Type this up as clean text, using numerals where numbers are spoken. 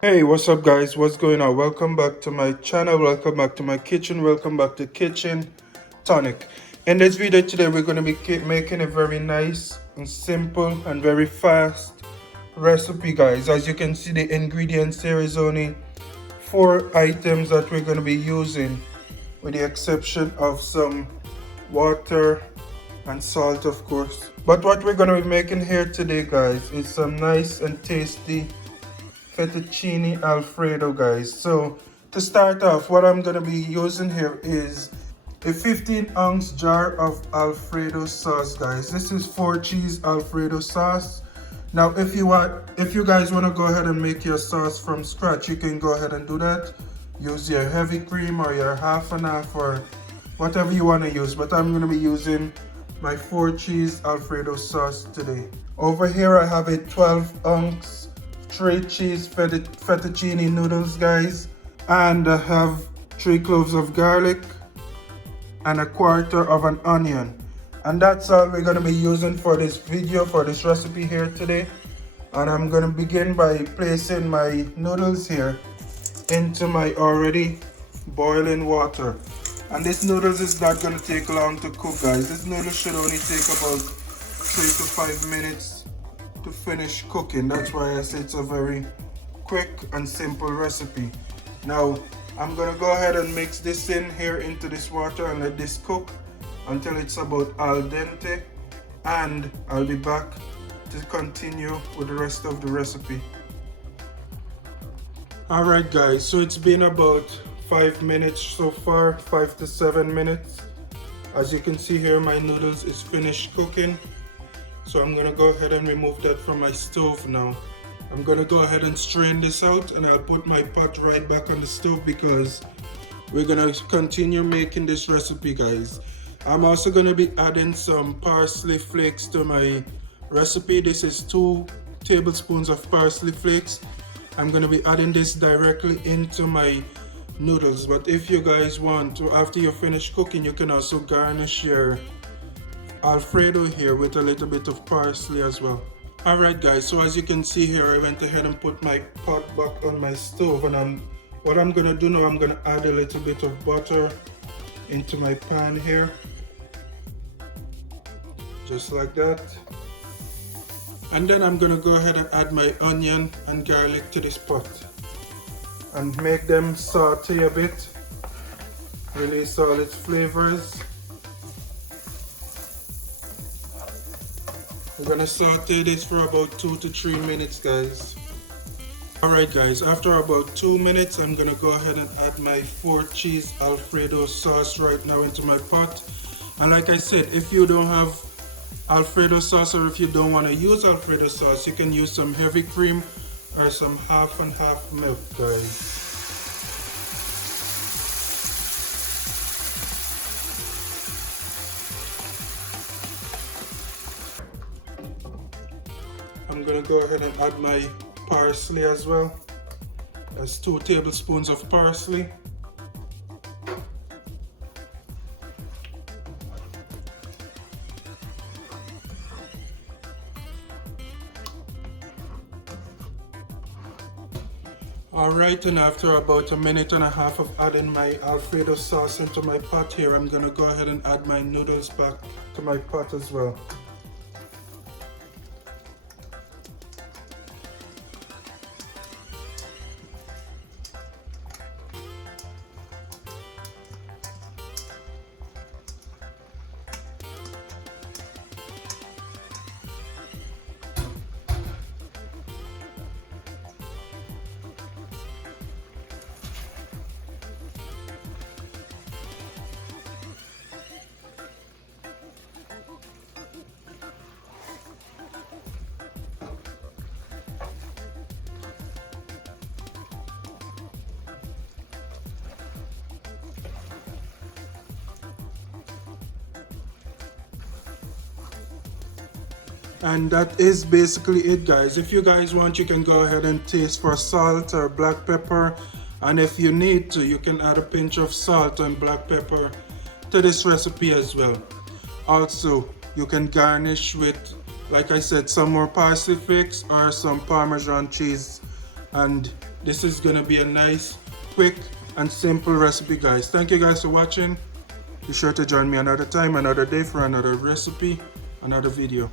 Hey, what's up guys? What's going on? Welcome back to my channel. Welcome back to my kitchen. Welcome back to Kitchen Tonic. In this video today, we're going to be making a very nice and simple and very fast recipe, guys. As you can see, the ingredients here is only 4 items that we're going to be using, with the exception of some water and salt, of course. But what we're going to be making here today, guys, is some nice and tasty Fettuccine Alfredo, guys. So to start off, what I'm going to be using here is a 15-ounce jar of Alfredo sauce, guys. This is 4-cheese Alfredo sauce. Now if you guys want to go ahead and make your sauce from scratch, you can go ahead and do that. Use your heavy cream or your half and half or whatever you want to use, but I'm going to be using my 4-cheese Alfredo sauce today. Over here I have a 12-ounce straight cheese fettuccine noodles, guys, and I have 3 cloves of garlic and a quarter of an onion, and that's all we're going to be using for this video, for this recipe here today. And I'm going to begin by placing my noodles here into my already boiling water. And this noodles is not going to take long to cook, guys. This noodles should only take about 3 to 5 minutes to finish cooking. That's why I say it's a very quick and simple recipe. Now I'm gonna go ahead and mix this in here into this water and let this cook until it's about al dente, and I'll be back to continue with the rest of the recipe. Alright guys, so it's been about 5 minutes so far, 5 to 7 minutes. As you can see here, my noodles is finished cooking. So I'm gonna go ahead and remove that from my stove now. I'm gonna go ahead and strain this out, and I'll put my pot right back on the stove because we're gonna continue making this recipe, guys. I'm also gonna be adding some parsley flakes to my recipe. This is 2 tablespoons of parsley flakes. I'm gonna be adding this directly into my noodles, but if you guys want to, after you finish cooking, you can also garnish your Alfredo here with a little bit of parsley as well. Alright guys, so as you can see here, I went ahead and put my pot back on my stove, and what I'm gonna do now, I'm gonna add a little bit of butter into my pan here, just like that. And then I'm gonna go ahead and add my onion and garlic to this pot and make them saute a bit, release all its flavors. We're gonna saute this for about 2 to 3 minutes, guys. Alright guys, after about 2 minutes, I'm gonna go ahead and add my 4-cheese Alfredo sauce right now into my pot. And like I said, if you don't have Alfredo sauce, or if you don't want to use Alfredo sauce, you can use some heavy cream or some half and half milk, guys. I'm gonna go ahead and add my parsley as well. That's 2 tablespoons of parsley. Alright, and after about 1.5 minutes of adding my Alfredo sauce into my pot here, I'm gonna go ahead and add my noodles back to my pot as well. And that is basically it, guys. If you guys want, you can go ahead and taste for salt or black pepper, and if you need to, you can add a pinch of salt and black pepper to this recipe as well. Also, you can garnish with, like I said, some more parsley flakes or some Parmesan cheese, and this is gonna be a nice, quick, and simple recipe, guys. Thank you guys for watching. Be sure to join me another time, another day for another recipe, another video.